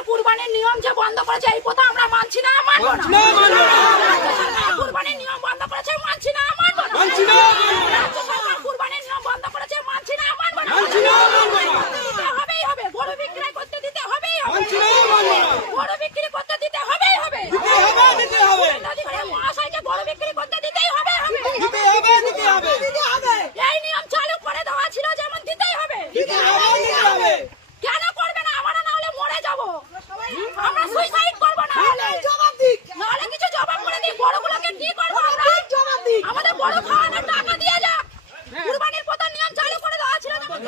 সরকার কুরবানির নিয়ম যে বন্ধ করেছে এই কথা আমরা মানছি না, মানবো না। রাজ্য সরকার কুরবানির নিয়ম বন্ধ করেছে, মানছি না, মানবো না। রাজ্য সরকার কুরবানির নিয়ম বন্ধ করেছে, মানছি না, মানবো না। দিতে হবেই হবে, গরু বিক্রি করতে দিতে হবেই হবে, গরু বিক্রি করতে দিতে হবেই হবে, মহাশয়কে গরু বিক্রি করতে দিতেই হবে। এই নিয়ম চালু করে দেওয়া ছিল যেমন দিতেই হবে। কেন করবে না? আমরা না হলে মরে যাবো, আমরা সুইসাইড করবো, না হলে কিছু জবাব করে দিই। বড়গুলোকে কি করবো আমরা? আমাদের বড় খাওয়ানোর টাকা দিয়ে যাক। কুরবানির প্রধান নিয়ম চালু করে দেওয়া ছিল যেমন